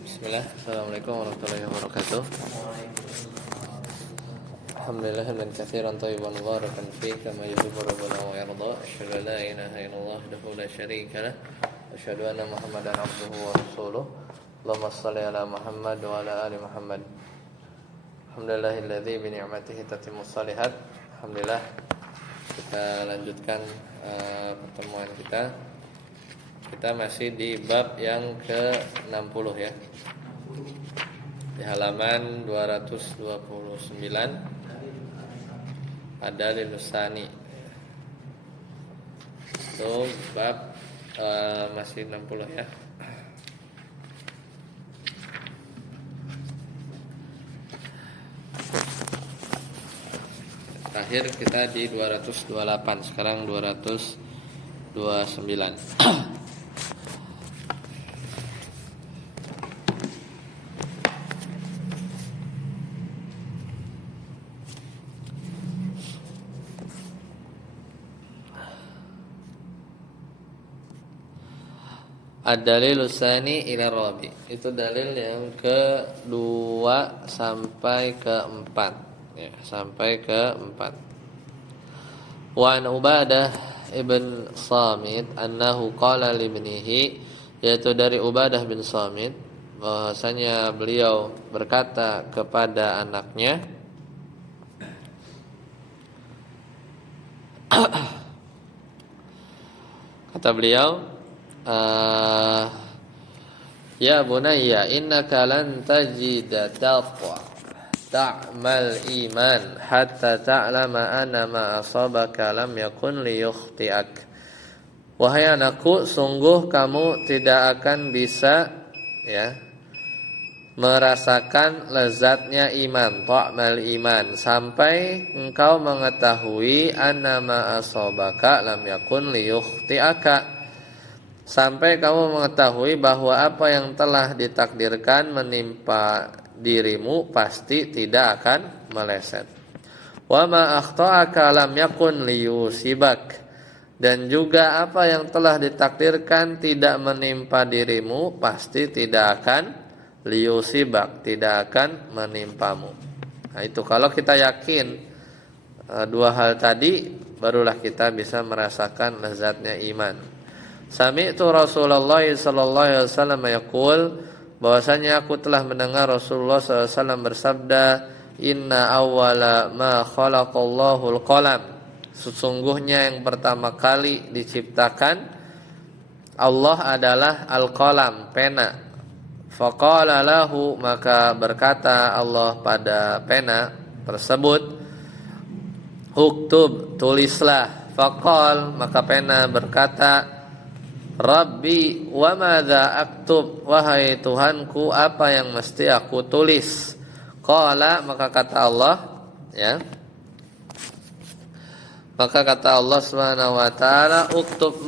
Bismillah. Assalamualaikum warahmatullahi wabarakatuh. Alhamdulillah hamdan katsiran thayyiban mubarakan fihi kama yuhibbu rabbuna wa yarda. Asyhadu an la ilaha illallah wahdahu la syarika lah. Asyhadu anna Muhammadan abduhu wa rasuluh. Allahumma shalli ala Muhammad wa ala ali Muhammad. Alhamdulillahilladzi bi ni'matihi tatimmus shalihat. Alhamdulillah kita lanjutkan pertemuan kita. Kita masih di bab yang ke-60 ya. Di halaman 229 ada lilusani. Itu bab masih 60 ya. Terakhir kita di 228, sekarang 229. Ad-dalil tsani ila rabi. Itu dalil yang ke-2 sampai ke-4 ya, sampai ke-4. Wa an Ubadah ibn Samit annahu qala li ibnihi, yaitu dari Ubadah bin Samit bahwasanya beliau berkata kepada anaknya, kata beliau, ya bunayya innaka lan tajida ta'mal iman hatta ta'lama anna ma asabaka lam yakun liyukhti'ak. Wahai anakku, sungguh kamu tidak akan bisa ya merasakan lezatnya iman, ta'mal iman, sampai engkau mengetahui anna ma asabaka lam yakun liyukhti'aka, sampai kamu mengetahui bahwa apa yang telah ditakdirkan menimpa dirimu pasti tidak akan meleset. Wa ma akhta'aka lam yakun liyusibak, dan juga apa yang telah ditakdirkan tidak menimpa dirimu pasti tidak akan liyusibak, tidak akan menimpamu. Nah itu kalau kita yakin dua hal tadi, barulah kita bisa merasakan lezatnya iman. Sami'tu Rasulullah sallallahu alaihi wasallam yaqul, bahwasanya aku telah mendengar Rasulullah sallallahu alaihi wasallam bersabda, inna awwala ma khalaqallahu al-qalam, sesungguhnya yang pertama kali diciptakan Allah adalah al-qalam, pena. Faqala lahu, maka berkata Allah pada pena tersebut, uktub, tulislah. Faqal, maka pena berkata, Rabbi wa madza aktub, wahai Tuhanku, apa yang mesti aku tulis? Qala, maka kata Allah ya, maka kata Allah Subhanahu wa taala, uktub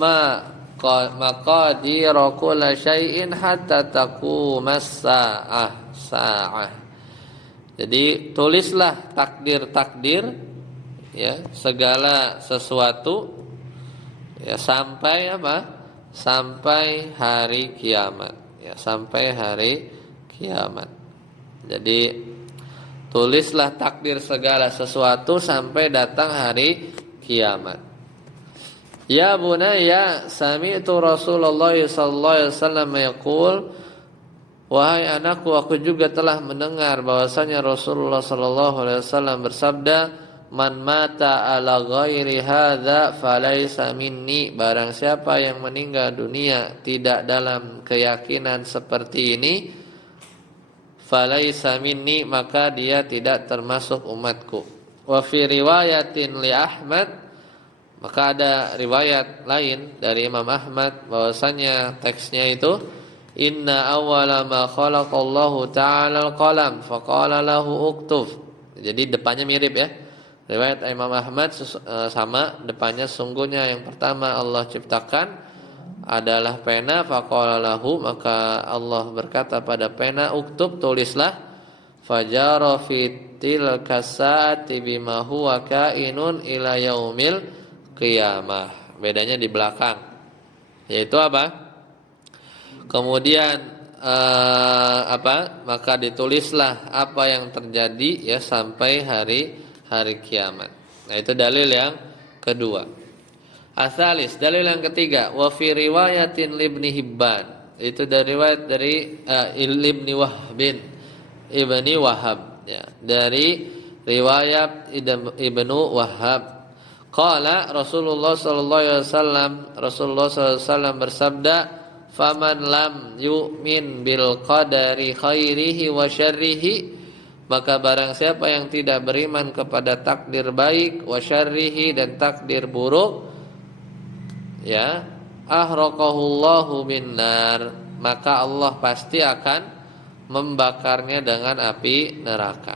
maqadir kulli syai'in hatta taqumas sa'ah. Jadi tulislah takdir-takdir ya, segala sesuatu ya, sampai apa? Sampai hari kiamat ya, sampai hari kiamat. Jadi tulislah takdir segala sesuatu sampai datang hari kiamat. Ya bunayya sami'tu Rasulullah sallallahu alaihi wasallam yaqul, wahai anakku, aku juga telah mendengar bahwasanya Rasulullah sallallahu alaihi wasallam bersabda, man mata ala ghairi hadza falaysa minni, barang siapa yang meninggal dunia tidak dalam keyakinan seperti ini, falaysa minni, maka dia tidak termasuk umatku. Wa fi riwayatin li Ahmad, maka ada riwayat lain dari Imam Ahmad bahwasanya teksnya itu, inna awwala ma khalaqallahu ta'ala al-qalam faqala lahu uktub. Jadi depannya mirip ya. Riwayat Imam Ahmad sama, depannya sungguhnya yang pertama Allah ciptakan adalah pena, faqala lahu, maka Allah berkata pada pena, uktub, tulislah. Fajara fitil kasati bima huwa kainun ila yaumil qiyamah. Bedanya di belakang. Yaitu apa? Kemudian maka ditulislah apa yang terjadi ya sampai hari kiamat. Nah, itu dalil yang kedua. Asalis, dalil yang ketiga, wa fi riwayatin Ibnu Hibban. Itu dari riwayat dari Ibnu Wahab ya, dari riwayat Ibnu Wahab. Qala Rasulullah sallallahu alaihi wasallam, Rasulullah sallallahu alaihi wasallam bersabda, faman lam yu'min bil qadari khairihi wa syarrihi, maka barang siapa yang tidak beriman kepada takdir baik, wa syarrihi, dan takdir buruk, ya, ahraqahullahu binnar, maka Allah pasti akan membakarnya dengan api neraka.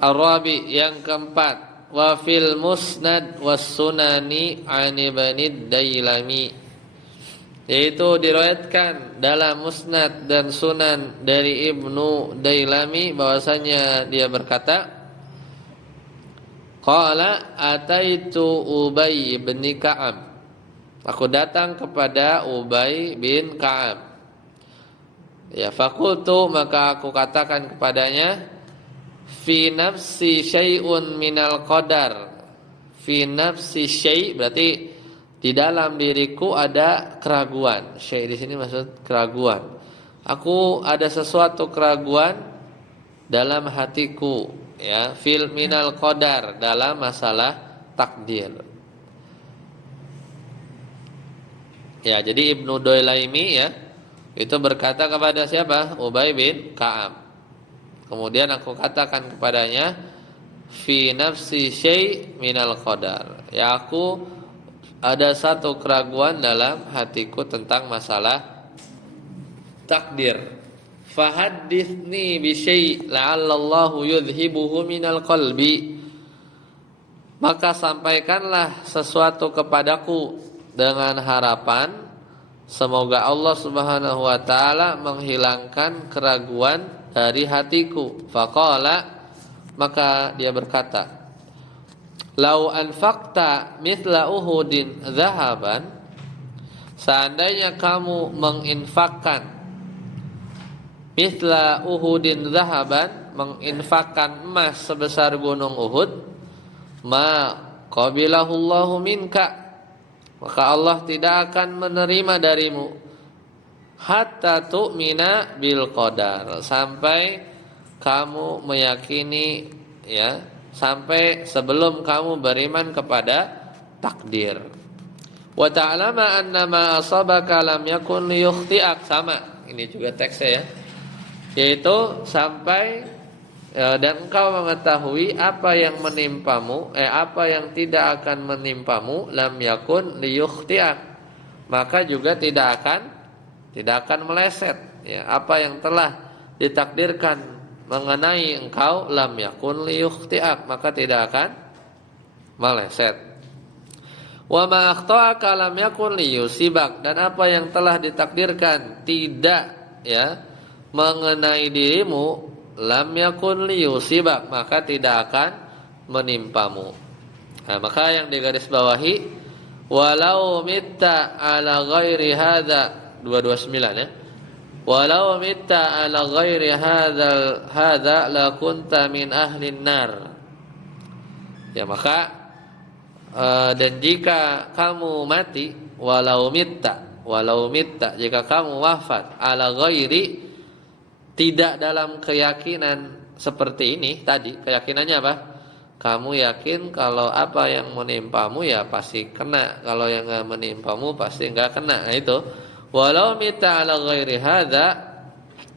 Ar-rabi, yang keempat, wa fil musnad was sunani an ibni Dailami, yaitu diriwayatkan dalam musnad dan sunan dari Ibnu Dailami bahwasanya dia berkata, qala ataitu Ubay bin Ka'ab, aku datang kepada Ubay bin Ka'ab, ya, faqultu, maka aku katakan kepadanya, fi nafsi syai'un minal qadar. Fi nafsi syai' berarti di dalam diriku ada keraguan. Syai' di sini maksud keraguan. Aku ada sesuatu keraguan dalam hatiku, ya, fil minal qadar, dalam masalah takdir. Ya, jadi Ibnu Dailami ya, itu berkata kepada siapa? Ubay bin Ka'ab. Kemudian aku katakan kepadanya, fi nafsi syai' minal qadar. Ya, aku ada satu keraguan dalam hatiku tentang masalah takdir. Fahaddithni bi syai' la'allallahu yudhibuhu minal qalbi. Maka sampaikanlah sesuatu kepadaku dengan harapan semoga Allah Subhanahu wa taala menghilangkan keraguan dari hatiku. Faqala, maka dia berkata, lau anfaqta mithla Uhudin zahaban, seandainya kamu menginfakkan mithla Uhudin zahaban, menginfakkan emas sebesar gunung Uhud, ma qabilahullahu minka, maka Allah tidak akan menerima darimu, hatta tu'mina bil qadar, sampai kamu meyakini, ya, sampai sebelum kamu beriman kepada takdir. Wa ta'lama anna ma asabaka lam yakun liyukhti'ak, sama ini juga teksnya ya, yaitu sampai dan engkau mengetahui apa yang menimpamu, apa yang tidak akan menimpamu, lam yakun liyukhti'ak, maka juga tidak akan meleset, ya, apa yang telah ditakdirkan mengenai engkau, lam yakun liyukhti'ak, maka tidak akan meleset. Wa ma akhta'aka lam yakun liyusibak, dan apa yang telah ditakdirkan tidak, ya, mengenai dirimu, lam yakun liyusibak, maka tidak akan menimpamu. Nah, maka yang digarisbawahi, walau mitta ala ghairi hadza 229 ya. Walau mitta ala ghairi hadza la kunta min ahlin nar. Ya, maka dan jika kamu mati, walau mitta, jika kamu wafat ala ghairi, tidak dalam keyakinan seperti ini tadi, keyakinannya apa? Kamu yakin kalau apa yang menimpamu ya pasti kena, kalau yang enggak menimpamu pasti enggak kena. Nah, itu walau mita ala ghairi hadza,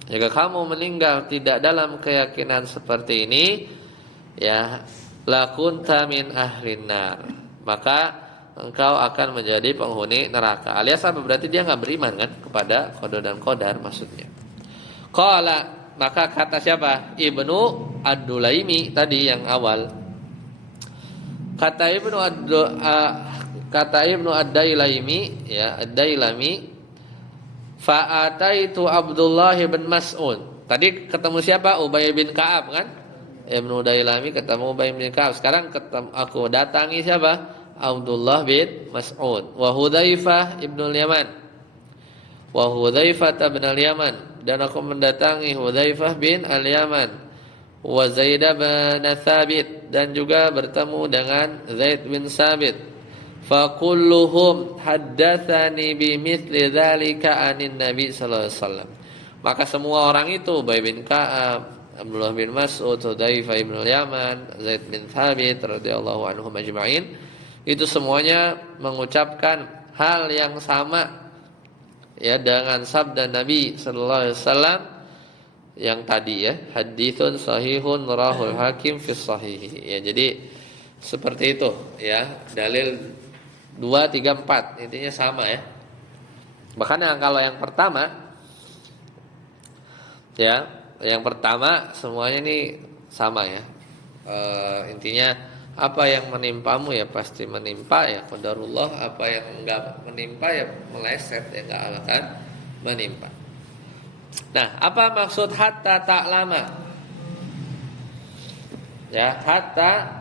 jika kamu meninggal tidak dalam keyakinan seperti ini, ya, lakunta min ahlin nar, maka engkau akan menjadi penghuni neraka. Alias apa? Berarti dia enggak beriman kan kepada qada dan qadar maksudnya. Qala, maka kata siapa? Ibnu Ad-Dulaimi tadi yang awal. Kata Ibnu Ad-Dailami, ya, Ad-Dailami, fa'ataitu Abdullah bin Mas'ud. Tadi ketemu siapa? Ubay bin Ka'ab kan? Ibnu Dailami ketemu Ubay bin Ka'ab. Sekarang aku datangi siapa? Abdullah bin Mas'ud wa Hudzaifah ibnul Yaman wa Hudzaifah bin al-Yaman, dan aku mendatangi Hudzaifah bin al-Yaman, wa Zaid bin Thabit, dan juga bertemu dengan Zaid bin Sabit. Fa kulluhum haddatsani bimithli dzalika anin Nabi sallallahu alaihi wasallam. Maka semua orang itu, Ubay bin Ka'ab, Abdullah bin Mas'ud, Hudzaifah bin al-Yaman, Zaid bin Thabit radhiyallahu anhum ajma'in, itu semuanya mengucapkan hal yang sama ya dengan sabda Nabi sallallahu alaihi wasallam yang tadi ya, haditsun sahihun rahul hakim fi sahih. Ya, jadi seperti itu ya, dalil 2, 3, 4 intinya sama ya. Bahkan kalau yang pertama ya, yang pertama semuanya ini sama ya. Intinya apa yang menimpamu ya pasti menimpa ya, qadarullah. Apa yang enggak menimpa ya meleset ya, enggak akan menimpa. Nah, apa maksud hatta ta'lama? Ya, hatta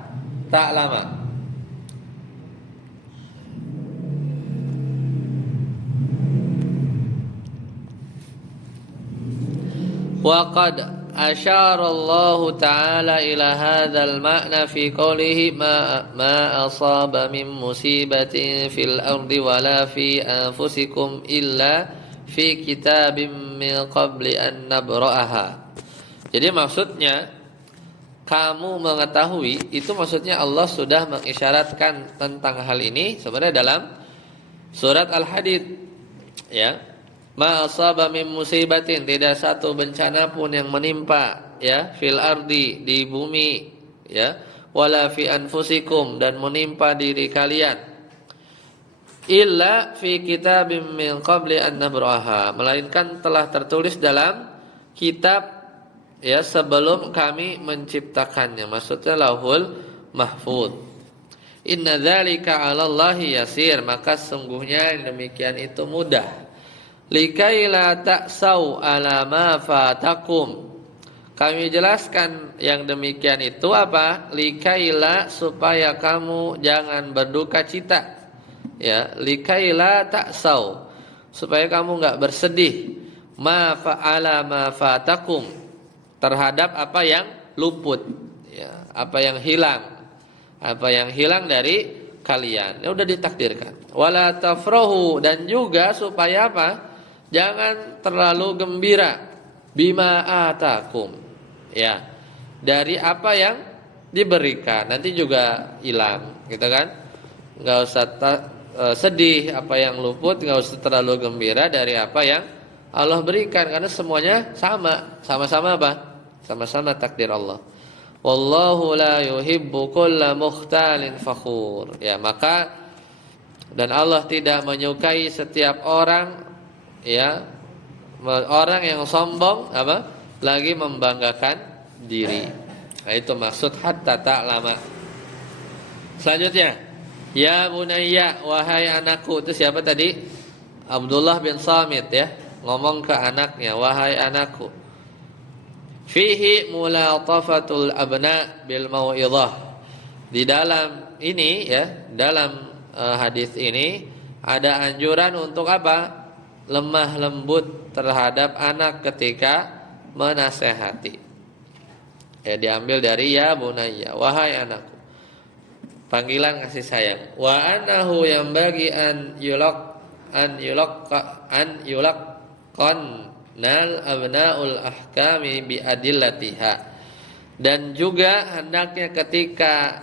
ta'lama. Wa qad asyara Allah Ta'ala ila hadzal ma'na fi qoulihi ma asaba min musibatin fil ardi wala fi anfusikum illa fi kitabim min qabli an nabra'aha. Jadi maksudnya kamu mengetahui, itu maksudnya Allah sudah mengisyaratkan tentang hal ini sebenarnya dalam surat Al-Hadid ya. Ma asaba min musibatin, tidak satu bencana pun yang menimpa ya, fil ardi, di bumi ya, wala fi anfusikum, dan menimpa diri kalian, illa fi kitabim min qabli an nabraha, melainkan telah tertulis dalam kitab ya sebelum kami menciptakannya, maksudnya lauhul mahfuz. Inna dzalika 'alallahi yasir, maka sungguhnya demikian itu mudah. Likaila ta'sau ala ma fatakum, kami jelaskan yang demikian itu apa? Likaila, supaya kamu jangan berduka cita ya, likaila ta'sau, supaya kamu enggak bersedih, ma fa'ala ma fatakum, terhadap apa yang luput ya, apa yang hilang dari kalian, ya udah ditakdirkan. Wala tafrahu, dan juga supaya apa? Jangan terlalu gembira, bima atakum ya, dari apa yang diberikan, nanti juga hilang gitu kan. Enggak usah sedih apa yang luput, enggak usah terlalu gembira dari apa yang Allah berikan, karena semuanya sama-sama apa? Sama-sama takdir Allah. Wallahu la yuhibbu kulla mukhtalin fakhur. Ya, maka dan Allah tidak menyukai setiap orang ya, orang yang sombong apa? Lagi membanggakan diri. Nah, itu maksud hatta ta'lama. Selanjutnya, ya bunayya, wahai anakku, itu siapa tadi? Abdullah bin Samit ya, ngomong ke anaknya, wahai anakku. Fihi mulatafatul abna bil mau'izah. Di dalam ini ya, dalam hadis ini ada anjuran untuk apa? Lemah lembut terhadap anak ketika menasehati. Ya, diambil dari ya bunayya, wahai anakku. Panggilan kasih sayang. Wa annahu yang bagi an yulaqan nal abnaul ahkami bi adillatiha. Dan juga hendaknya ketika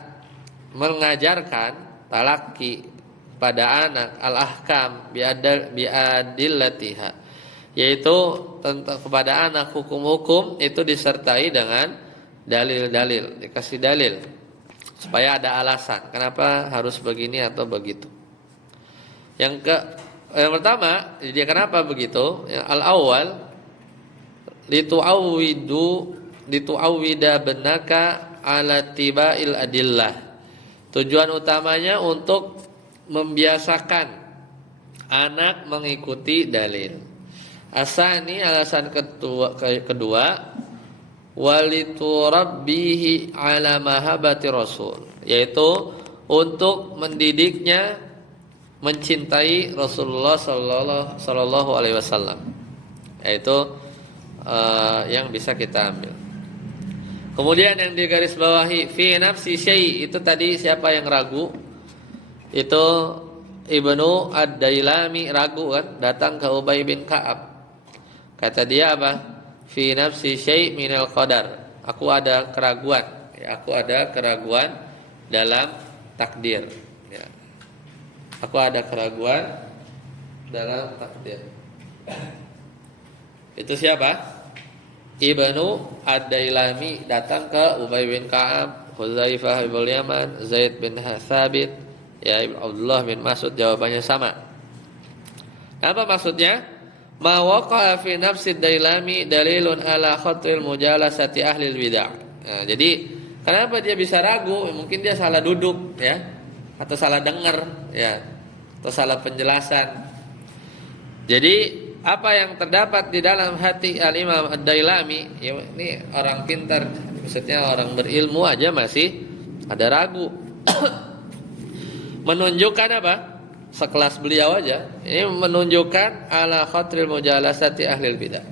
mengajarkan talaki pada anak al-ahkam biadillatiha, yaitu tentang kepada anak hukum-hukum itu disertai dengan dalil-dalil, dikasih dalil supaya ada alasan kenapa harus begini atau begitu. Yang pertama, dia kenapa begitu? Yang al-awwal litu'awwida benaka ala tiba'il adillah. Tujuan utamanya untuk membiasakan anak mengikuti dalil. Asani, alasan kedua waliturabbihi ala mahabbati rasul, yaitu untuk mendidiknya mencintai Rasulullah sallallahu alaihi wasallam. Yaitu yang bisa kita ambil. Kemudian yang digaris bawahi fi nafsi syai, itu tadi siapa yang ragu? Itu Ibnu Ad-Dailami ragu kan, datang ke Ubay bin Ka'ab. Kata dia apa? Fi nafsi syai' minal qadar. Aku ada keraguan, ya, aku ada keraguan dalam takdir, ya. Aku ada keraguan dalam takdir. Itu siapa? Ibnu Ad-Dailami datang ke Ubay bin Ka'ab, Hudzaifah bin Yaman, Zaid bin Thabit, ya, Abdullah bin Mas'ud. Jawabannya sama. Apa maksudnya? Ma waqa'a fi nafsi Dailami dalilun ala khatril mujalasati ahli bidah. Nah, jadi kenapa dia bisa ragu? Mungkin dia salah duduk, ya, atau salah dengar, ya, atau salah penjelasan. Jadi apa yang terdapat di dalam hati Al-Imam Ad-Dailami, ya, ini orang pintar, maksudnya orang berilmu aja masih ada ragu. Menunjukkan apa? Sekelas beliau aja, ini menunjukkan ala khatril mujalasati ahlil bidah.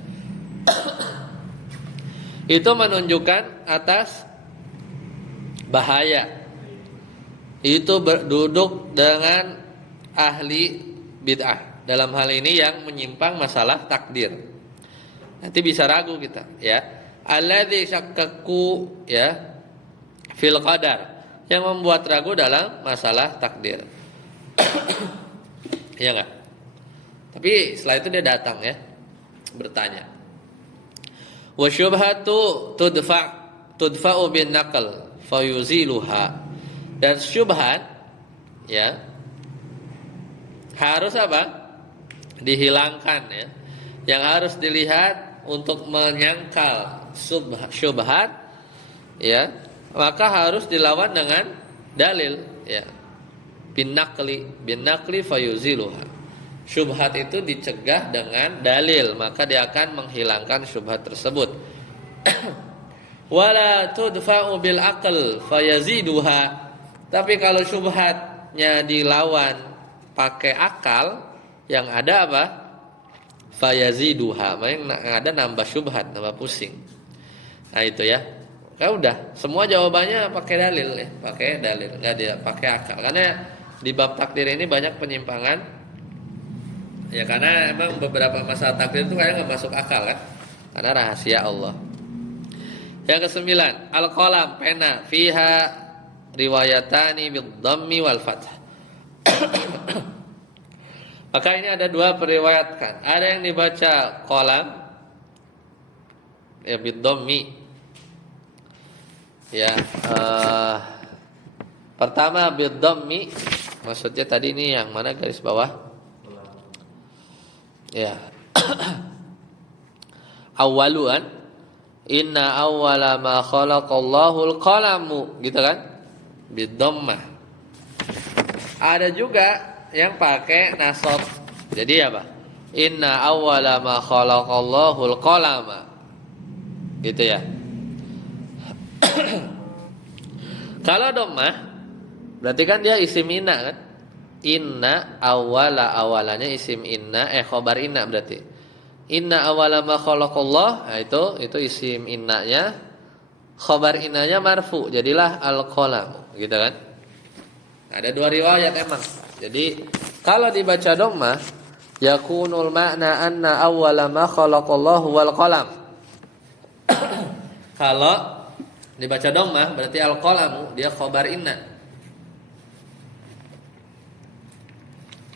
Itu menunjukkan atas bahaya itu berduduk dengan ahli bid'ah, dalam hal ini yang menyimpang masalah takdir. Nanti bisa ragu kita, ya. Alladzi syakkaku, ya, fil qadar, yang membuat ragu dalam masalah takdir. Iya enggak? Tapi setelah itu dia datang, ya, bertanya. Wa syubhatu tudfa'u bin naql fayuziluha. Dan syubhat, ya, harus apa? Dihilangkan, ya. Yang harus dilihat untuk menyangkal syubhat, ya, maka harus dilawan dengan dalil, ya. Bin naqli fayuziluha. Syubhat itu dicegah dengan dalil, maka dia akan menghilangkan syubhat tersebut. Wala tudfa'u bil aql fayaziduha. Tapi kalau syubhatnya dilawan pakai akal, yang ada apa? Fayaziduha, yang ada nambah syubhat, nambah pusing. Nah itu, ya. Kan udah, semua jawabannya pakai dalil, ya, pakai dalil, enggak dia pakai akal. Karena di bab takdir ini banyak penyimpangan, ya, karena emang beberapa masalah takdir itu kayaknya nggak masuk akal, kan, karena rahasia Allah. Yang ke-9, al-qalam, pena, fiha riwayatani bid-dhammi wal fath. Maka ini ada dua periwayatkan. Ada yang dibaca qalam, ya, bid-dhammi, ya. Pertama bid-dhammi, maksudnya tadi ini yang mana garis bawah? Ya. Awaluan, inna awwala ma khalaqallahu al-qalamu, gitu kan? Bid-dhammah. Ada juga yang pakai nasab. Jadi apa? Inna awwala ma khalaqallahu al-qalama. Gitu, ya. Kalau dhammah berarti kan dia isim inna, kan? Inna awalanya isim inna, khobar inna berarti. Inna awala ma khalaqallah, nah itu isim innanya, khobar innanya marfu, jadilah al-qalam, gitu kan? Ada dua riwayat emang. Jadi kalau dibaca dhammah, yakunul makna anna awala ma khalaqallahu wal qalam. Kalau dibaca dhammah berarti al-qalamu dia khobar inna.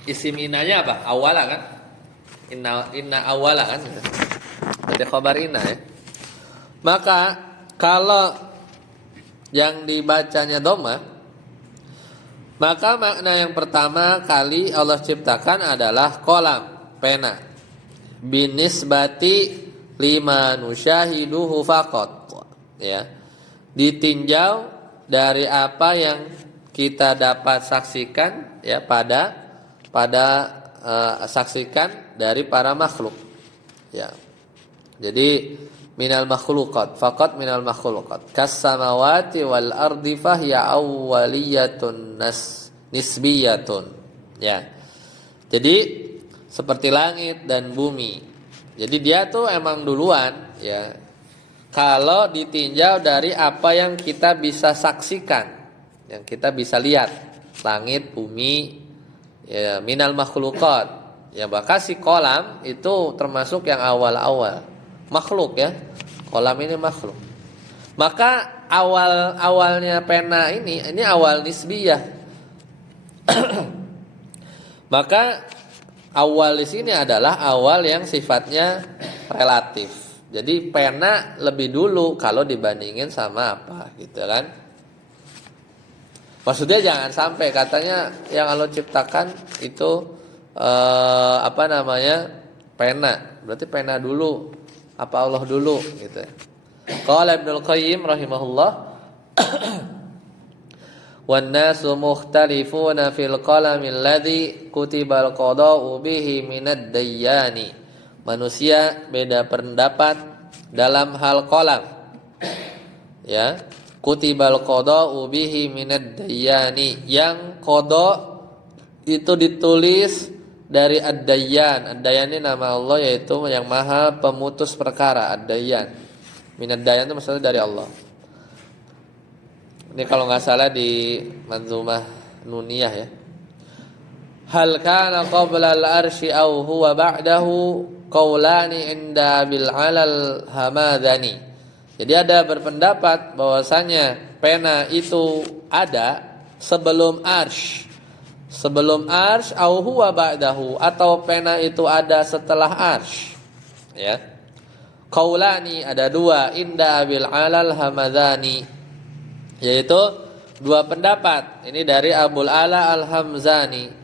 Isim innanya apa? Awala, kan? Inna awala, kan? Jadi khobar inna, ya. Maka kalau yang dibacanya dhammah, maka makna yang pertama kali Allah ciptakan adalah qalam, pena. Binisbati lima nusyahiduhu faqat, ya. Ditinjau dari apa yang kita dapat saksikan, ya, pada saksikan dari para makhluk, ya. Jadi minal makhluqat, faqat minal makhluqat, kas samawati wal ardi fahiya awwaliyatun nisbiyatun, ya. Jadi seperti langit dan bumi. Jadi dia tuh emang duluan ya. Kalau ditinjau dari apa yang kita bisa saksikan, yang kita bisa lihat, langit, bumi, ya minal makhluqat. Ya bahkan si kolam itu termasuk yang awal-awal makhluk ya. Kolam ini makhluk. Maka awalnya pena ini awal nisbiyah. Maka awal di sini adalah awal yang sifatnya relatif. Jadi pena lebih dulu kalau dibandingin sama apa gitu kan. Maksudnya jangan sampai katanya yang Allah ciptakan itu pena. Berarti pena dulu apa Allah dulu gitu ya. Qala Ibnul Qayyim rahimahullah wan nasu mukhtalifuna fil qalami alladhi kutibal qada'u bihi minad dayyani. Manusia beda pendapat dalam hal qalam. Ya, kutibal qada'u bihi minad dayyani, yang qada itu ditulis dari ad-dayyan. Ad-dayyan ini nama Allah, yaitu yang maha pemutus perkara. Ad-dayyan, minad dayyan itu maksudnya dari Allah. Ini kalau nggak salah di Manzumah Nuniyah ya. Hal kana qabla al-arsy aw huwa ba'dahu qaulani inda bil 'alal hamadani. Jadi ada berpendapat bahwasanya pena itu ada sebelum arsy. Sebelum arsy aw huwa ba'dahu, atau pena itu ada setelah arsy. Ya. Qaulani ada dua, inda bil 'alal hamadani, yaitu dua pendapat. Ini dari Abul Ala Al-Hamazani.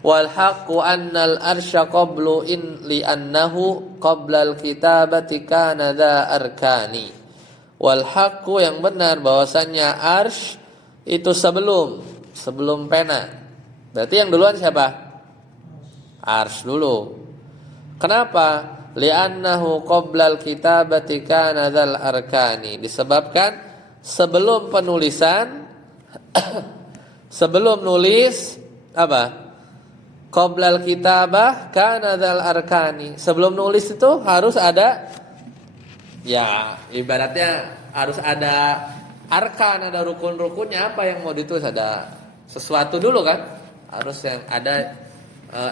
Wal haqqu annal arsya qablu in li annahu qabla al-kitabati kana dha arkani. Wal haqqu, yang benar bahwasannya arsy itu sebelum pena. Berarti yang duluan siapa? Arsy dulu. Kenapa? Li'annahu qabla al-kitabati kana dzal arkani. Disebabkan sebelum penulisan sebelum nulis apa? Qabla al-kitabah kana dzal arkani. Sebelum nulis itu harus ada, ya ibaratnya harus ada arkan, ada rukun-rukunnya. Apa yang mau ditulis? Ada sesuatu dulu kan? Harus yang ada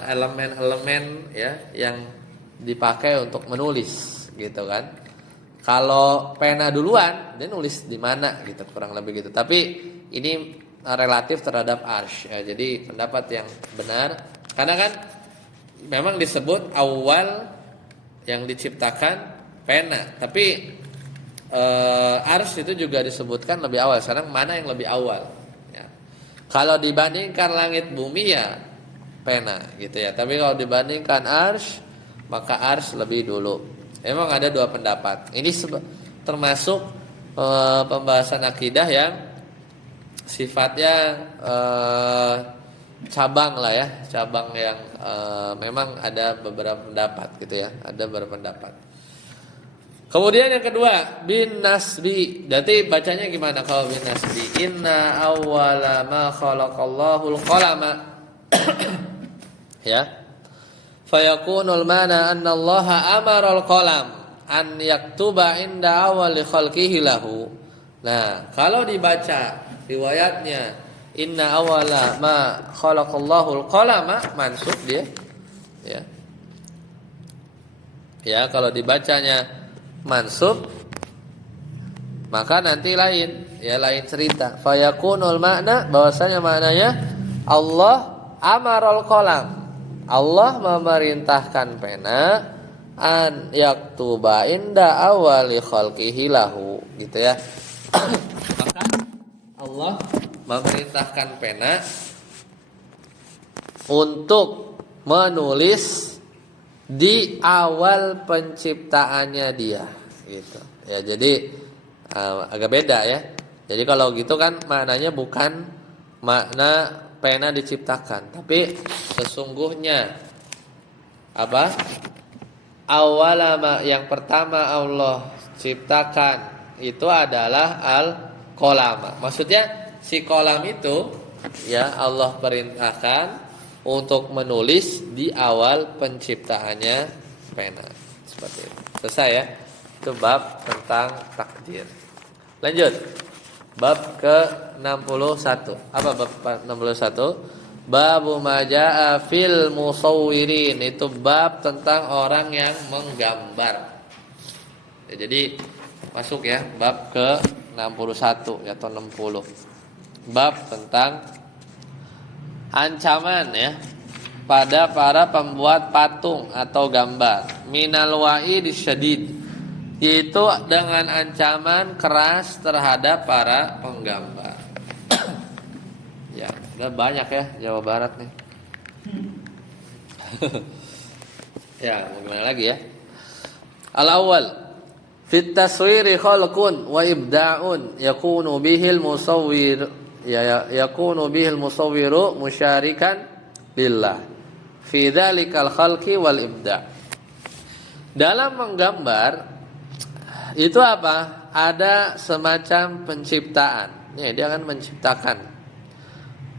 elemen-elemen ya yang dipakai untuk menulis gitu kan. Kalau pena duluan, dia nulis di mana gitu, kurang lebih gitu. Tapi ini relatif terhadap arsy ya. Jadi pendapat yang benar, karena kan memang disebut awal yang diciptakan pena, tapi arsy itu juga disebutkan lebih awal. Sekarang mana yang lebih awal ya. Kalau dibandingkan langit bumi ya pena gitu ya. Tapi kalau dibandingkan arsy, maka arsy lebih dulu. Emang ada dua pendapat. Ini termasuk pembahasan akidah yang sifatnya cabang lah ya, cabang yang memang ada beberapa pendapat gitu ya, ada beberapa pendapat. Kemudian yang kedua, bin nasbi. Berarti bacanya gimana kalau bin nasbi? Inna awwala ma khalaqallahu al-qalama. Ya. Fayakunul mana anna Allah amara al-qalam an yaktuba inda awali khalqihi lahu. Nah, kalau dibaca riwayatnya inna awala ma khalaqallahu al-qalama, mansub dia. Ya. Ya, kalau dibacanya mansub maka nanti lain, ya lain cerita. Fayakunul makna, bahwasanya maknanya Allah amaral qalam. Allah memerintahkan pena an yaktuba inda awali khalqihi lahu, gitu ya. Maka Allah memerintahkan pena untuk menulis di awal penciptaannya dia, gitu. Ya, jadi agak beda ya. Jadi kalau gitu kan maknanya bukan makna pena diciptakan, tapi sesungguhnya apa? Awalama, yang pertama Allah ciptakan itu adalah al-qalama. Maksudnya si kolam itu ya Allah perintahkan untuk menulis di awal penciptaannya pena. Seperti itu. Selesai ya. Itu bab tentang takdir. Lanjut. Bab ke-61. Apa bab 61? Babu majaa fil musawwirin. Itu bab tentang orang yang menggambar. Ya, jadi masuk ya bab ke-61 atau 60. Bab tentang ancaman ya pada para pembuat patung atau gambar. Minal wa'id syadid, yaitu dengan ancaman keras terhadap para penggambar. Ya, udah banyak ya Jawa Barat nih. Ya, mau gimana lagi ya? Al-awwal, fit taswiri khalqun wa ibda'un yakunu bihil musawwir yakunu bihil musawwiru musyarikan lillah fi dzalikal khalqi wal ibda'. Dalam menggambar itu apa? Ada semacam penciptaan. Ya, dia akan menciptakan.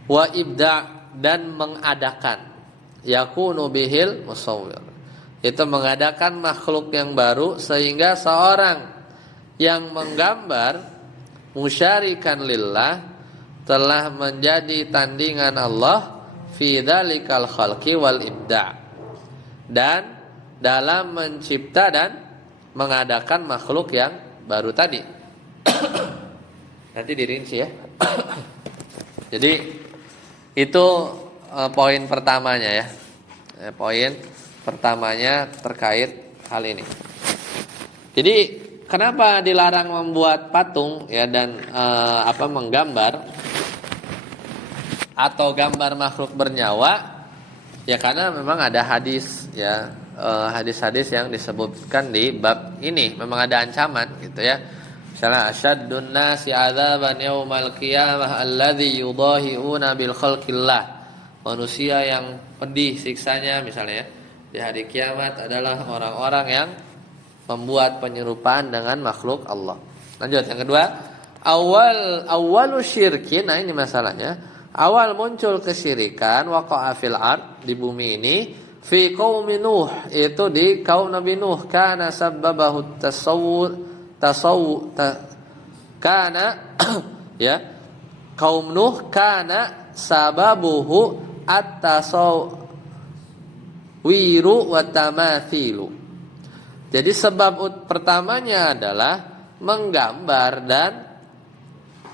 Wa ibda' dan mengadakan. Yakunu bihil musawwir. Itu mengadakan makhluk yang baru sehingga seorang yang menggambar musyarikan lillah telah menjadi tandingan Allah fi dzalikal khalqi wal ibda', dan dalam mencipta dan mengadakan makhluk yang baru tadi. Nanti dirinci ya. Jadi itu poin pertamanya ya. Poin pertamanya terkait hal ini. Jadi kenapa dilarang membuat patung ya dan menggambar atau gambar makhluk bernyawa? Ya karena memang ada hadis ya, hadis-hadis yang disebutkan di bab ini memang ada ancaman gitu ya. Misalnya asyaddun nasi adzaban yaumal qiyamah alladzi yudahiuna bil khalqillah. Manusia yang pedih siksanya misalnya ya, di hari kiamat adalah orang-orang yang membuat penyerupaan dengan makhluk Allah. Lanjut yang kedua, awalu syirkin. Nah ini masalahnya. Awal muncul kesyirikan waqa'a fil ard, di bumi ini, fi qaumi Nuh, itu di kaum Nabi Nuh, kana sabbabahu kana ya, kaum Nuh kana sababuhu at-tasawwiru wa tamathilu. Jadi sebab pertamanya adalah menggambar dan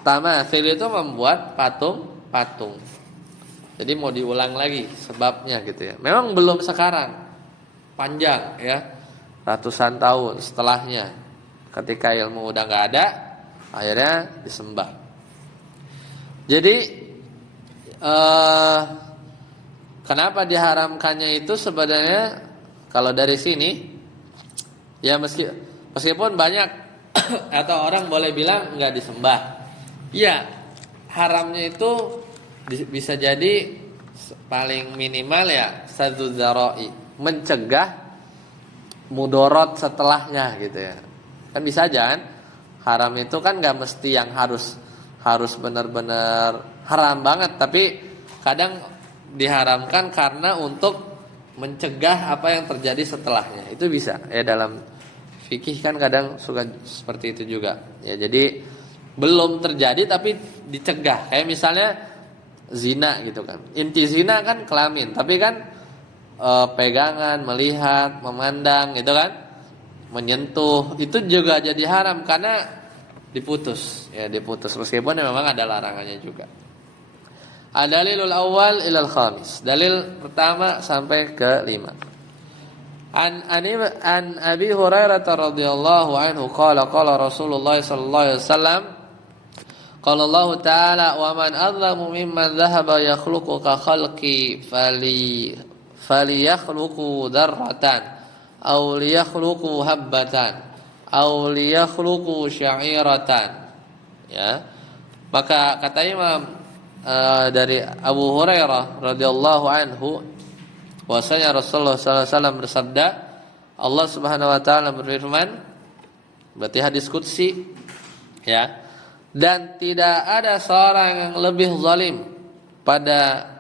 tamathil itu membuat patung. Jadi mau diulang lagi sebabnya gitu ya. Memang belum sekarang, panjang ya, ratusan tahun setelahnya, ketika ilmu udah nggak ada, akhirnya disembah. Jadi kenapa diharamkannya itu sebenarnya kalau dari sini ya, meskipun banyak atau orang boleh bilang nggak disembah. Ya, haramnya itu bisa jadi paling minimal ya satu dzara'i, mencegah mudorot setelahnya gitu ya. Kan bisa aja kan, haram itu kan nggak mesti yang harus benar-benar haram banget, tapi kadang diharamkan karena untuk mencegah apa yang terjadi setelahnya. Itu bisa ya, dalam fikih kan kadang suka seperti itu juga ya. Jadi belum terjadi tapi dicegah, kayak misalnya zina gitu kan. Inti zina kan kelamin, tapi kan pegangan, melihat, memandang gitu kan, menyentuh itu juga jadi haram karena diputus meskipun memang ada larangannya juga. Ad-dalilul awal ilal khamis. Dalil pertama sampai ke 5. An Abi Hurairah radhiyallahu anhu qala Rasulullah sallallahu alaihi wasallam qala Allah ta'ala wa man adzamu mimman dhahaba yakhluqu ka khalqi falyakhluqu dzarratan aw liyakhluqu habbatan aw liyakhluqu sya'iratan. Ya. Maka kata Imam dari Abu Hurairah radhiyallahu anhu, bahwasanya Rasulullah sallallahu alaihi wasallam bersabda, Allah Subhanahu wa taala berfirman, berarti hadis qudsi ya, dan tidak ada seorang yang lebih zalim pada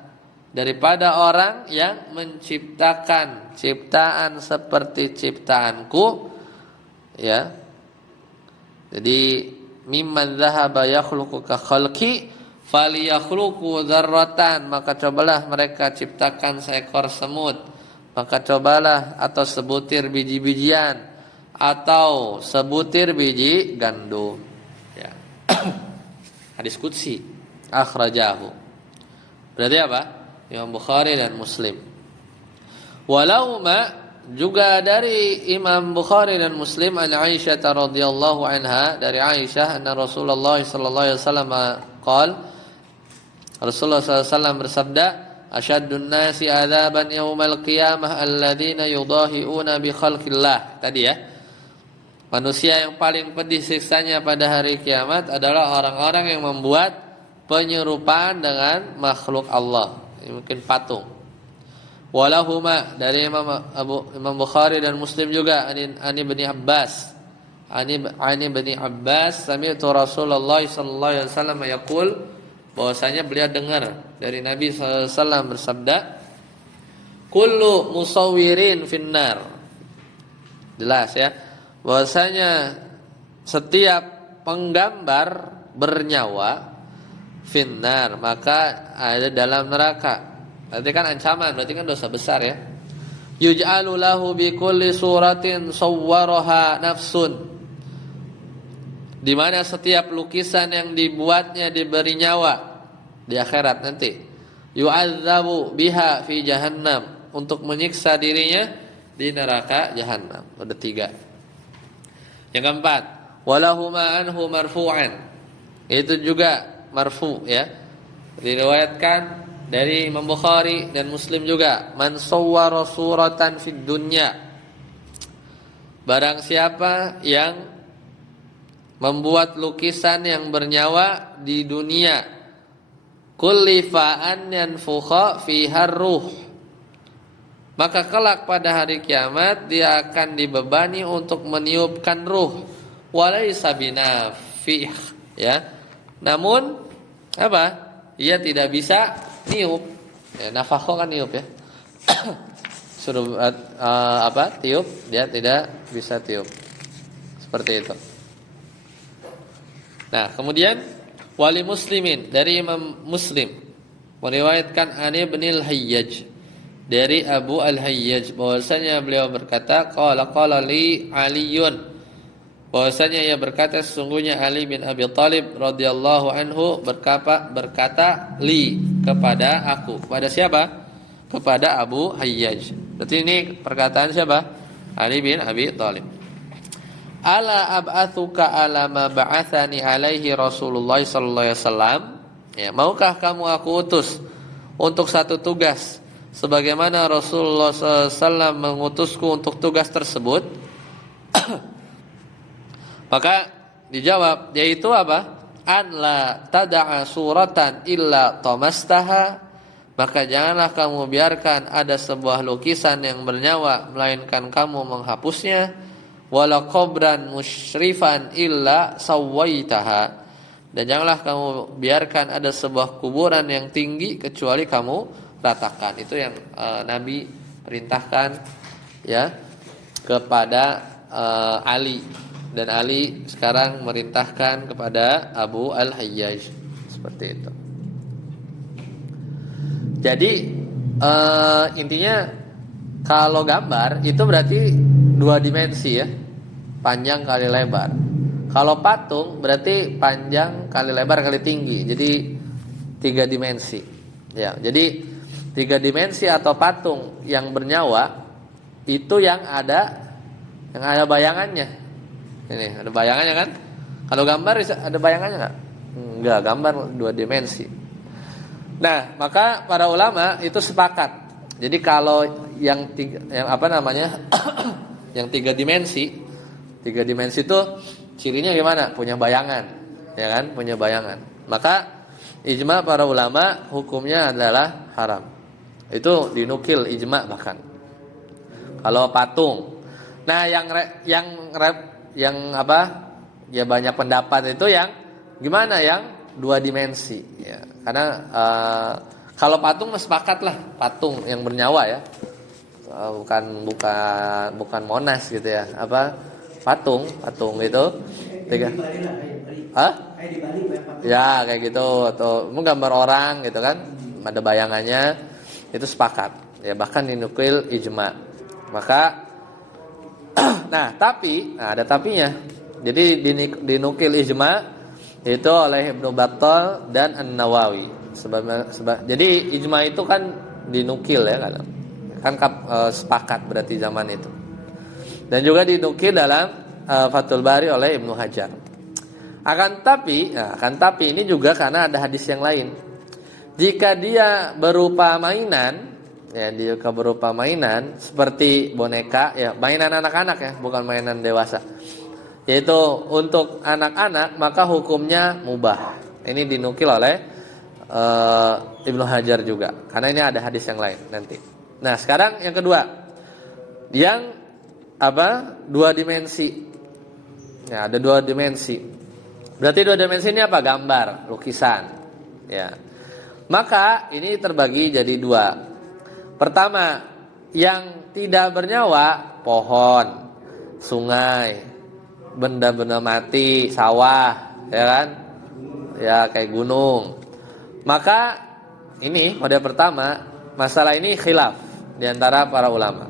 daripada orang yang menciptakan ciptaan seperti ciptaanku, ya. Jadi mimman dzahaba yakhluqu ka khalqi falyakhluqu dzarratan, maka cobalah mereka ciptakan seekor semut, maka cobalah atau sebutir biji-bijian atau sebutir biji gandum, ya. Hadis qudsi akhrajahu. Berarti apa? Imam Bukhari dan Muslim. Walau ma, juga dari Imam Bukhari dan Muslim, an Aisyah radhiyallahu anha, dari Aisyah, anna Rasulullah sallallahu alaihi wasallam qaal, Rasulullah sallallahu alaihi wasallam bersabda, asyaddun nasi adzaban yaumal qiyamah alladziina yudahi'una bi khalqillah. Tadi ya. Manusia yang paling pedih siksanya pada hari kiamat adalah orang-orang yang membuat penyerupaan dengan makhluk Allah. Ini mungkin patung. Walahuma, dari Imam Bukhari dan Muslim juga, ani bin Abbas, ani bin Abbas, sami'tu Rasulullah sallallahu alaihi wasallam yaqul, bahwasanya beliau dengar dari Nabi sallallahu alaihi wasallam bersabda, kullu musawwirin finnar. Jelas ya, bahwasanya setiap penggambar bernyawa finnar, maka ada dalam neraka. Berarti kan ancaman, berarti kan dosa besar ya. Yuj'alu lahu bi kulli suratin sawwaraha nafsun, di mana setiap lukisan yang dibuatnya diberi nyawa di akhirat nanti. Yu'adzabu biha fi jahannam, untuk menyiksa dirinya di neraka jahannam. Ada 3. Yang keempat, walahuma anhu marfu'an, itu juga marfu ya, diriwayatkan dari Imam Bukhari dan Muslim juga, man sawwara suratan fid dunya, barang siapa yang membuat lukisan yang bernyawa di dunia, kullifa an yanfukha fiha ruh, maka kelak pada hari kiamat dia akan dibebani untuk meniupkan ruh, walaysa binafih, ya. Namun apa? Ia tidak bisa niup. Ya, nafakho kan niup ya. Suruh tiup, dia tidak bisa tiup. Seperti itu. Nah, kemudian wali muslimin, dari Imam Muslim meriwayatkan Ani bin al-Hayyaj, dari Abu al-Hayyaj, bahwasanya beliau berkata, qala li Aliyun, bahwasanya ia berkata, sesungguhnya Ali bin Abi Thalib radhiyallahu anhu berkata li, kepada aku. Kepada siapa? Kepada Abu Hayyaj. Berarti ini perkataan siapa? Ali bin Abi Thalib. Ala ab'atsuka ala ma ba'atsani alaihi Rasulullah sallallahu alaihi wasallam. Ya, maukah kamu aku utus untuk satu tugas sebagaimana Rasulullah sallallahu alaihi wasallam mengutusku untuk tugas tersebut? Maka dijawab, yaitu apa? An la tada'a suratan illa tamastaha, maka janganlah kamu biarkan ada sebuah lukisan yang bernyawa melainkan kamu menghapusnya, wala qabran musyrifan illa sawaitaha, dan janganlah kamu biarkan ada sebuah kuburan yang tinggi kecuali kamu ratakan. Itu yang Nabi perintahkan ya kepada Ali. Dan Ali sekarang merintahkan kepada Abu al-Hayyaj. Seperti itu. Jadi intinya kalau gambar itu berarti 2 dimensi ya, panjang kali lebar. Kalau patung berarti panjang kali lebar kali tinggi. Jadi 3 dimensi. Ya, jadi 3 dimensi atau patung yang bernyawa itu yang ada bayangannya. Ini ada bayangannya kan? Kalau gambar ada bayangannya nggak? Enggak, gambar 2 dimensi. Nah, maka para ulama itu sepakat. Jadi kalau yang yang 3 dimensi itu cirinya gimana? Punya bayangan, ya kan? Punya bayangan. Maka ijma para ulama hukumnya adalah haram. Itu dinukil ijma bahkan. Kalau patung. Nah, yang banyak pendapat itu yang gimana, yang 2 dimensi ya. Karena Kalau patung mah sepakat lah, patung yang bernyawa ya. Bukan Monas gitu ya. Apa? Patung itu tiga. Hah? Ya kayak gitu, atau gambar orang gitu kan, ada bayangannya, itu sepakat. Ya bahkan dinukil ijma. Maka ada tapinya. Jadi dinukil ijma itu oleh Ibnu Battal dan An-Nawawi. Jadi ijma itu kan dinukil ya kan sepakat berarti zaman itu. Dan juga dinukil dalam Fathul Bari oleh Ibnu Hajar. Akan tapi ini juga karena ada hadis yang lain. Jika dia berupa mainan, seperti boneka, ya mainan anak-anak ya, bukan mainan dewasa. Yaitu untuk anak-anak, maka hukumnya mubah. Ini dinukil oleh Ibnu Hajar juga, karena ini ada hadis yang lain nanti. Nah, sekarang yang kedua, yang dua dimensi. Ya, ada dua dimensi. Berarti dua dimensi ini apa? Gambar, lukisan. Ya. Maka ini terbagi jadi dua. Pertama, yang tidak bernyawa, pohon, sungai, benda-benda mati, sawah, ya kan? Ya, kayak gunung. Maka ini model pertama, masalah ini khilaf di antara para ulama.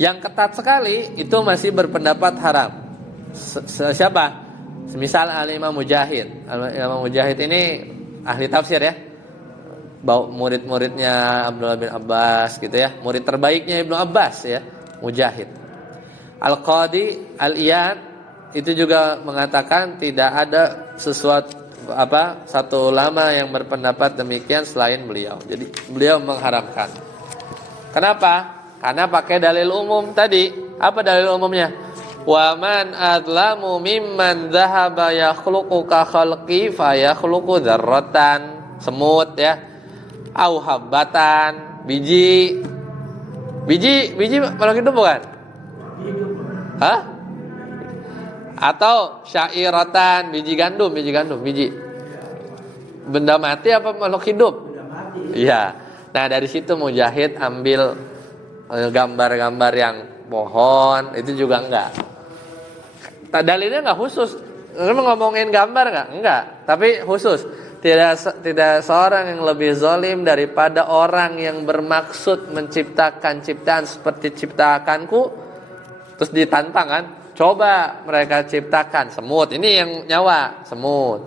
Yang ketat sekali itu masih berpendapat haram. Siapa? Semisal Al-Imam Mujahid. Al-Imam Mujahid ini ahli tafsir ya. Murid-muridnya Abdullah bin Abbas gitu ya. Murid terbaiknya Ibnu Abbas ya, Mujahid. Al-Qadi Al-Iyad itu juga mengatakan tidak ada satu ulama yang berpendapat demikian selain beliau. Jadi beliau mengharamkan. Kenapa? Karena pakai dalil umum tadi. Apa dalil umumnya? Wa man adlamu mimman dhahaba yakhluqu ka khalqi fa yakhluqu dzarratan, semut ya, au habbatan, biji makhluk hidup bukan? Hah? Atau syairatan, biji gandum, benda mati apa makhluk hidup? Iya. Nah, dari situ Mujahid ambil gambar-gambar yang pohon, itu juga enggak. Dalilnya enggak khusus. Ngomongin gambar enggak, tapi khusus. Tidak seorang yang lebih zalim daripada orang yang bermaksud menciptakan ciptaan seperti ciptakanku, terus ditantang kan, coba mereka ciptakan semut, ini yang nyawa, semut,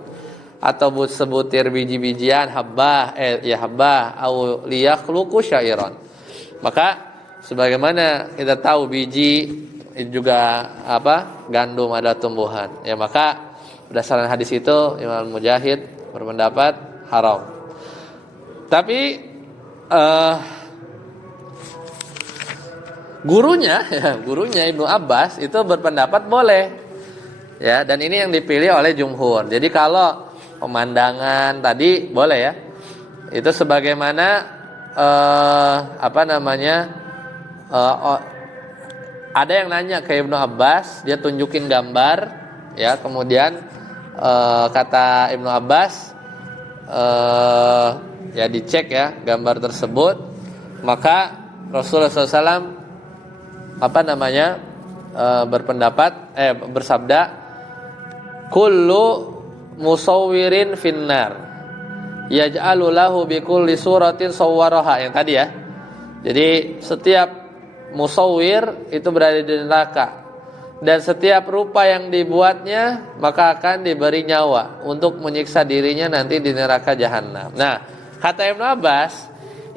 atau sebutir biji-bijian, habbah au liyakhluqu syairan. Maka sebagaimana kita tahu biji juga gandum ada tumbuhan. Ya, maka berdasarkan hadis itu Imam Mujahid berpendapat haram. Tapi gurunya Ibnu Abbas itu berpendapat boleh. Ya, dan ini yang dipilih oleh jumhur. Jadi kalau pemandangan tadi boleh ya. Itu sebagaimana ada yang nanya ke Ibnu Abbas, dia tunjukin gambar, ya, kemudian kata Ibnu Abbas, ya dicek ya gambar tersebut, maka Rasulullah SAW bersabda, kullu musawwirin finnar yaj'alu lahu bi kulli suratin sawwaraha, yang tadi ya. Jadi setiap musawwir itu berada di neraka, dan setiap rupa yang dibuatnya maka akan diberi nyawa untuk menyiksa dirinya nanti di neraka jahanam. Nah, kata Ibnu Abbas,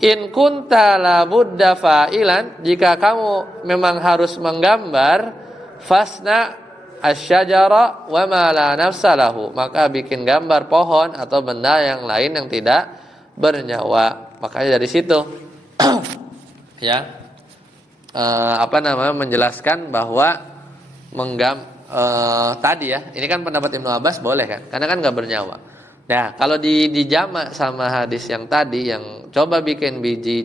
in kunta la budda fa'ilan, jika kamu memang harus menggambar, fasna asyajara wa ma la nafsa lahu, maka bikin gambar pohon atau benda yang lain yang tidak bernyawa. Makanya dari situ ya menjelaskan bahwa tadi ya, ini kan pendapat Ibnu Abbas boleh kan, karena kan nggak bernyawa. Nah, kalau dijamak sama hadis yang tadi, yang coba bikin biji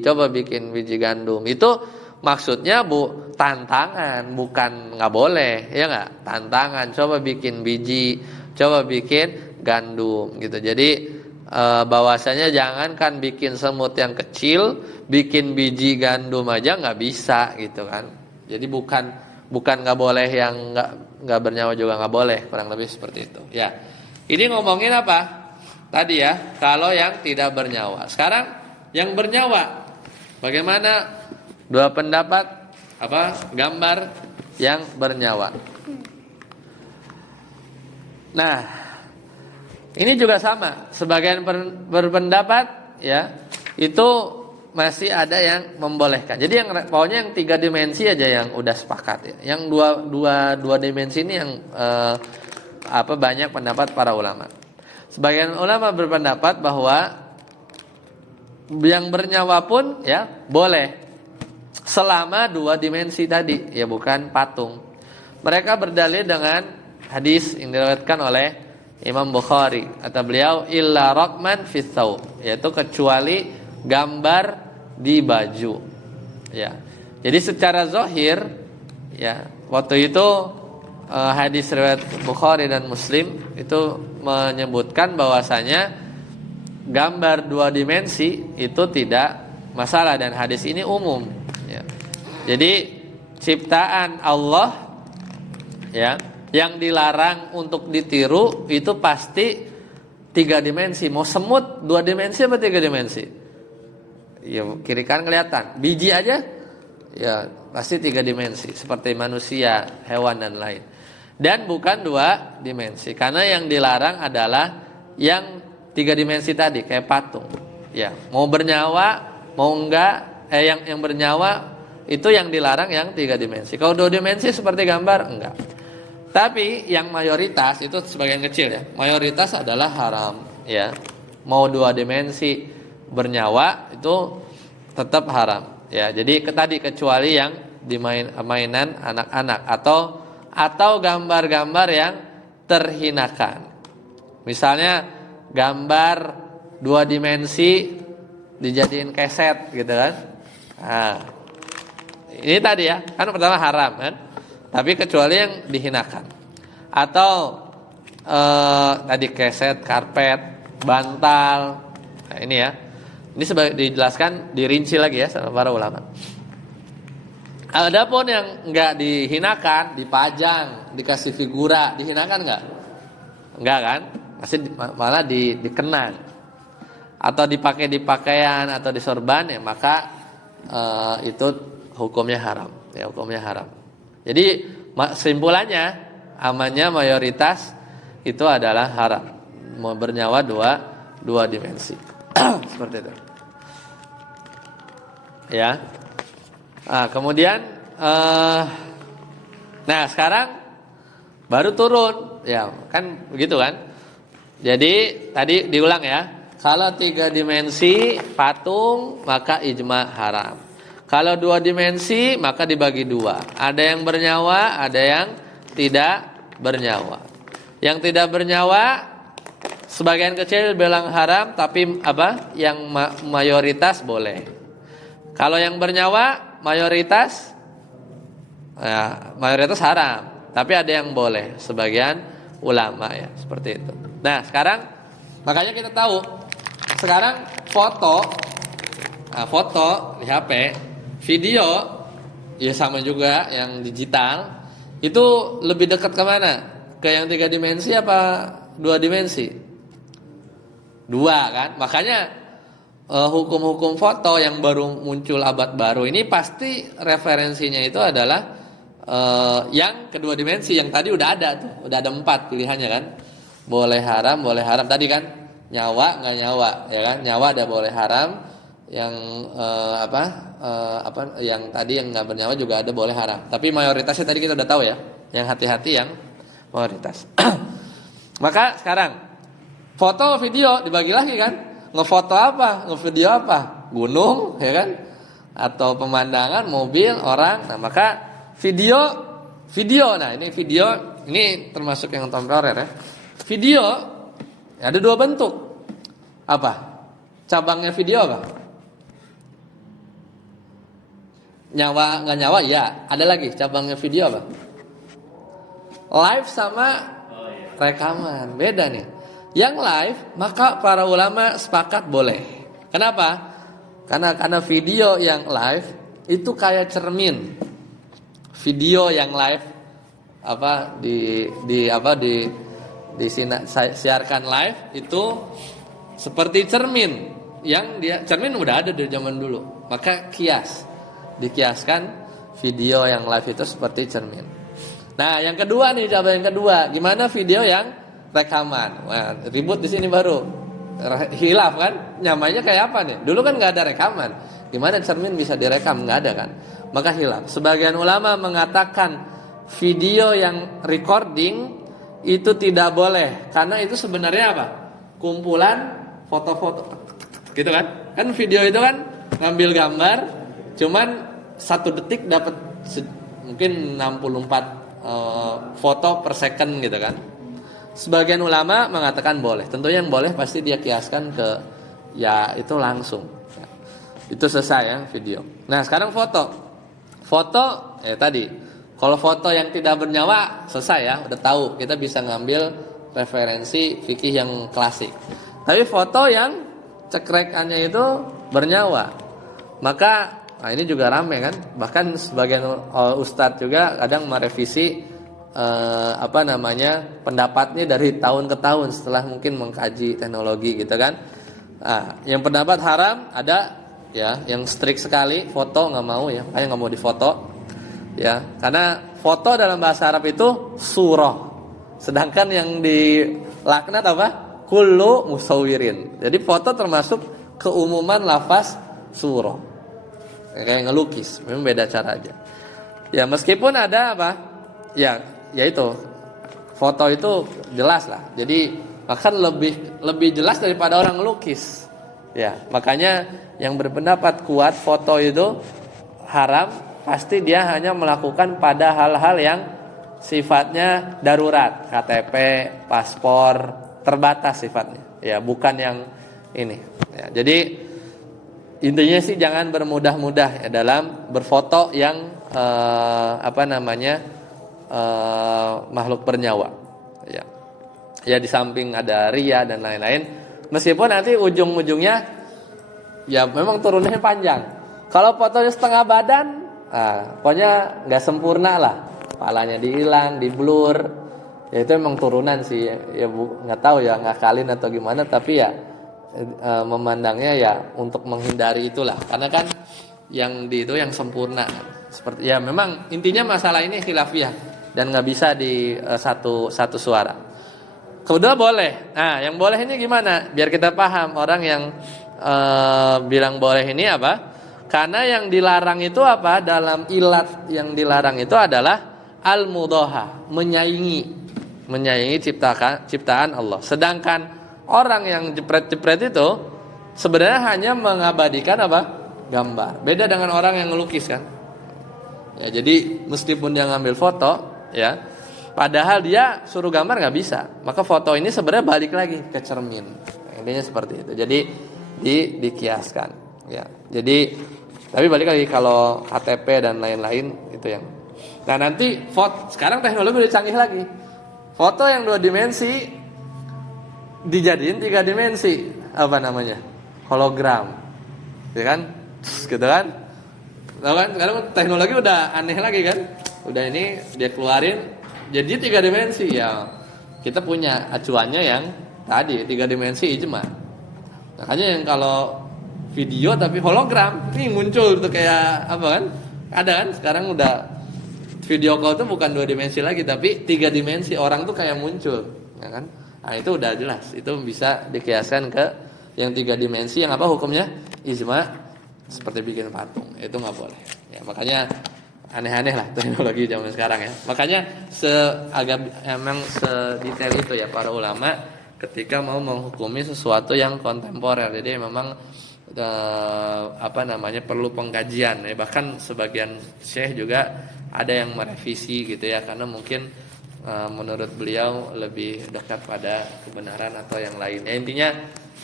gandum, itu maksudnya tantangan, bukan nggak boleh, ya nggak? Tantangan, coba bikin biji, coba bikin gandum gitu. Jadi bahwasanya jangankan bikin semut yang kecil, bikin biji gandum aja nggak bisa gitu kan. Jadi bukan nggak boleh, yang nggak bernyawa juga nggak boleh, kurang lebih seperti itu. Ya, ini ngomongin apa? Tadi ya, kalau yang tidak bernyawa. Sekarang yang bernyawa, bagaimana? Dua pendapat gambar yang bernyawa. Nah, ini juga sama. Sebagian berpendapat ya, itu masih ada yang membolehkan. Jadi yang pokoknya yang 3 dimensi aja yang udah sepakat ya. Yang dua dimensi ini yang banyak pendapat para ulama. Sebagian ulama berpendapat bahwa yang bernyawa pun ya boleh selama 2 dimensi tadi, ya bukan patung. Mereka berdalil dengan hadis yang diriwayatkan oleh Imam Bukhari, kata beliau illa raqman fis thawb, yaitu kecuali gambar di baju. Ya. Jadi secara zahir ya, waktu itu hadis riwayat Bukhari dan Muslim itu menyebutkan bahwasanya gambar 2 dimensi itu tidak masalah, dan hadis ini umum ya. Jadi ciptaan Allah ya, yang dilarang untuk ditiru itu pasti 3 dimensi. Mau semut 2 dimensi apa 3 dimensi? Ya kiri kanan kelihatan. Biji aja ya pasti 3 dimensi, seperti manusia, hewan dan lain. Dan bukan 2 dimensi, karena yang dilarang adalah yang 3 dimensi tadi, kayak patung. Ya, mau bernyawa, mau enggak, yang bernyawa itu yang dilarang yang 3 dimensi. Kalau 2 dimensi seperti gambar enggak. Tapi yang mayoritas itu sebagian kecil ya, mayoritas adalah haram ya. Mau 2 dimensi bernyawa itu tetap haram ya. Jadi tadi kecuali yang di mainan anak-anak atau gambar-gambar yang terhinakan. Misalnya gambar 2 dimensi dijadiin keset gitu kan. Nah, ini tadi ya, kan pertama haram kan. Tapi kecuali yang dihinakan. Atau tadi keset, karpet, bantal. Nah, ini ya. Ini dijelaskan, dirinci lagi ya sama para ulama. Adapun yang enggak dihinakan, dipajang, dikasih figura, dihinakan enggak? Enggak kan? Masih malah dikenang. Atau dipakai di pakaian atau di sorban ya, maka itu hukumnya haram. Ya, hukumnya haram. Jadi kesimpulannya, amannya mayoritas itu adalah haram. Mau bernyawa 2 dimensi. Seperti itu. Ya. Nah, kemudian nah sekarang baru turun ya, kan begitu kan. Jadi tadi diulang ya, kalau 3 dimensi patung maka ijma haram. Kalau 2 dimensi maka dibagi 2, ada yang bernyawa, ada yang tidak bernyawa. Yang tidak bernyawa sebagian kecil bilang haram, tapi yang mayoritas boleh. Kalau yang bernyawa mayoritas haram, tapi ada yang boleh, sebagian ulama ya, seperti itu. Nah sekarang makanya kita tahu sekarang foto di HP, video ya sama juga yang digital itu lebih dekat kemana? Ke yang 3 dimensi apa 2 dimensi? 2 kan? Makanya hukum-hukum foto yang baru muncul abad baru ini pasti referensinya itu adalah yang kedua dimensi. Yang tadi udah ada tuh, udah ada 4 pilihannya kan. Boleh haram tadi kan, nyawa nggak nyawa ya kan, nyawa ada boleh haram, yang yang tadi yang nggak bernyawa juga ada boleh haram. Tapi mayoritasnya tadi kita udah tahu ya, yang hati-hati yang mayoritas. Maka sekarang foto video dibagi lagi kan, ngefoto apa, ngevideo apa, gunung ya kan, atau pemandangan, mobil, orang. Nah maka video, nah ini video ini termasuk yang temporer ya. Video ada 2 bentuk. Apa? Cabangnya video apa? Nyawa nggak nyawa ya. Ada lagi cabangnya video apa? Live sama rekaman. Beda nih. Yang live, maka para ulama sepakat boleh. Kenapa? Karena video yang live itu kayak cermin. Video yang live siarkan live itu seperti cermin yang cermin udah ada dari zaman dulu. Maka dikiaskan video yang live itu seperti cermin. Nah, yang kedua nih, coba yang kedua, gimana video yang rekaman? Wah, ribut di sini baru. Hilaf kan? Nyamanya kayak apa nih? Dulu kan nggak ada rekaman. Gimana cermin bisa direkam? Nggak ada kan? Maka hilaf. Sebagian ulama mengatakan video yang recording itu tidak boleh karena itu sebenarnya apa? Kumpulan foto-foto, gitu kan? Kan video itu kan ngambil gambar, cuman 1 detik dapat mungkin 64 foto per second gitu kan. Sebagian ulama mengatakan boleh. Tentunya yang boleh pasti dia kiaskan ke itu langsung. Itu selesai ya video. Nah, sekarang foto. Foto tadi. Kalau foto yang tidak bernyawa selesai ya, udah tahu. Kita bisa ngambil referensi fikih yang klasik. Tapi foto yang cekrekannya itu bernyawa. Maka ini juga rame kan. Bahkan sebagian ustadz juga kadang merevisi pendapatnya dari tahun ke tahun setelah mungkin mengkaji teknologi gitu kan. Yang pendapat haram ada ya, yang strict sekali foto nggak mau ya, kayak nggak mau difoto ya, karena foto dalam bahasa Arab itu surah, sedangkan yang dilaknat apa? Kullu musawirin. Jadi foto termasuk keumuman lafaz surah, kayak ngelukis, memang beda cara aja ya. Meskipun ada apa ya itu foto itu jelas lah, jadi bahkan lebih jelas daripada orang ngelukis ya. Makanya yang berpendapat kuat foto itu haram pasti dia hanya melakukan pada hal-hal yang sifatnya darurat, KTP, paspor, terbatas sifatnya ya, bukan yang ini ya. Jadi intinya sih jangan bermudah-mudah ya dalam berfoto yang makhluk bernyawa ya di samping ada ria dan lain-lain. Meskipun nanti ujung-ujungnya ya memang turunnya panjang. Kalau fotonya setengah badan, pokoknya nggak sempurna lah, kepalanya dihilang, di blur ya, itu emang turunan sih ya, nggak tahu ya, ngakalin atau gimana, tapi ya memandangnya ya untuk menghindari itulah, karena kan yang itu yang sempurna seperti ya. Memang intinya masalah ini khilafiyah dan nggak bisa di satu suara. Kedua boleh. Nah, yang boleh ini gimana? Biar kita paham orang yang bilang boleh ini apa? Karena yang dilarang itu apa? Dalam ilat yang dilarang itu adalah al-mudhaha, menyaingi ciptaan Allah. Sedangkan orang yang jepret-jepret itu sebenarnya hanya mengabadikan apa? Gambar. Beda dengan orang yang ngelukis kan. Ya, jadi meskipun dia ngambil foto ya, padahal dia suruh gambar nggak bisa, maka foto ini sebenarnya balik lagi ke cermin. Intinya seperti itu. Jadi dikiaskan ya. Jadi tapi balik lagi kalau KTP dan lain-lain itu yang. Nah, nanti sekarang teknologi udah canggih lagi. Foto yang 2 dimensi dijadiin 3 dimensi, apa namanya? Hologram. Ya kan? Gitu kan? Tahu kan? Sekarang teknologi udah aneh lagi kan? Udah ini dia keluarin jadi 3 dimensi ya. Kita punya acuannya yang tadi 3 dimensi ijma. Makanya yang kalau video tapi hologram ini muncul tuh kayak apa kan? Ada kan? Sekarang udah video call tuh bukan 2 dimensi lagi tapi 3 dimensi, orang tuh kayak muncul, ya kan? Nah, itu udah jelas. Itu bisa dikiaskan ke yang 3 dimensi yang apa hukumnya? Ijma, seperti bikin patung. Itu nggak boleh. Ya, makanya aneh-aneh lah teknologi zaman sekarang ya. Makanya emang sedetail itu ya para ulama ketika mau menghukumi sesuatu yang kontemporer. Jadi memang perlu pengkajian ya. Bahkan sebagian syekh juga ada yang merevisi gitu ya, karena mungkin menurut beliau lebih dekat pada kebenaran atau yang lain. Ya, intinya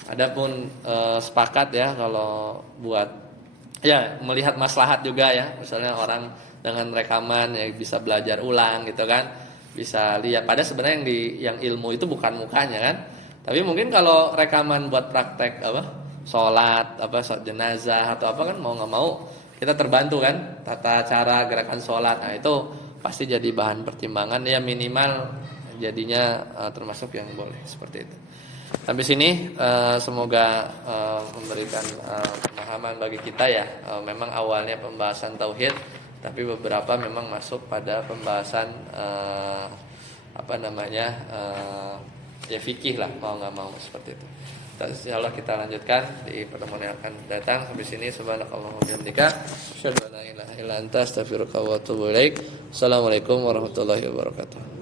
adapun sepakat ya kalau buat ya melihat maslahat juga ya. Misalnya orang dengan rekaman ya bisa belajar ulang gitu kan, bisa lihat. Pada sebenarnya yang ilmu itu bukan mukanya kan, Tapi mungkin kalau rekaman buat praktek apa sholat, apa sholat jenazah atau apa kan mau nggak mau kita terbantu kan tata cara gerakan sholat. Nah itu pasti jadi bahan pertimbangan ya minimal jadinya termasuk yang boleh seperti itu. Sampai sini semoga memberikan pemahaman bagi kita ya. Memang awalnya pembahasan tauhid, tapi beberapa memang masuk pada pembahasan apa namanya ya fikih lah mau nggak mau seperti itu. Insyaallah kita lanjutkan di pertemuan yang akan datang. Sampai sini subhanakallahumma wa bihamdika asyhadu an la ilaha illa anta astaghfiruka wa atubu ilaik. Assalamualaikum warahmatullahi wabarakatuh.